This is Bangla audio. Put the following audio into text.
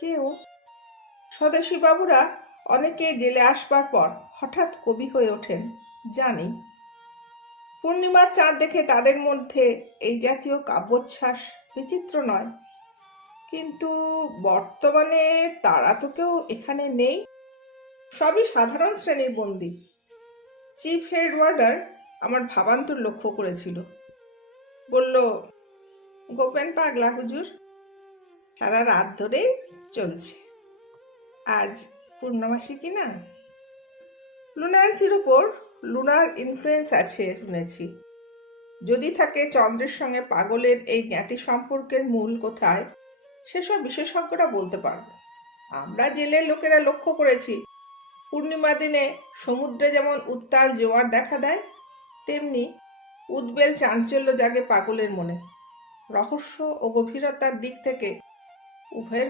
কেউ। স্বদেশী বাবুরা অনেকে জেলে আসবার পর হঠাৎ কবি হয়ে ওঠেন, জানি। পূর্ণিমার চাঁদ দেখে তাদের মধ্যে এই জাতীয় কাব্যোচ্ছ্বাস বিচিত্র নয়, কিন্তু বর্তমানে তারা তো কেউ এখানে নেই, সবই সাধারণ শ্রেণীর বন্দী। চিফ হেড ওয়ার্ডার আমার ভাবান্তর লক্ষ্য করেছিল, বলল, গোপেন পাগলা হুজুর, সারা রাত ধরেই চলছে। আজ পূর্ণমাসী কিনা? লুনান্সির উপর লুনার ইনফ্লুয়েন্স আছে শুনেছি। যদি থাকে চন্দ্রের সঙ্গে পাগলের এই জ্ঞাতি সম্পর্কের মূল কোথায়, সেসব বিশেষজ্ঞরা বলতে পারবে। আমরা জেলের লোকেরা লক্ষ্য করেছি, পূর্ণিমা দিনে সমুদ্রে যেমন উত্তাল জোয়ার দেখা দেয়, তেমনি উদ্বেল চাঞ্চল্য জাগে পাগলের মনে। রহস্য ও গভীরতার দিক থেকে উভয়ের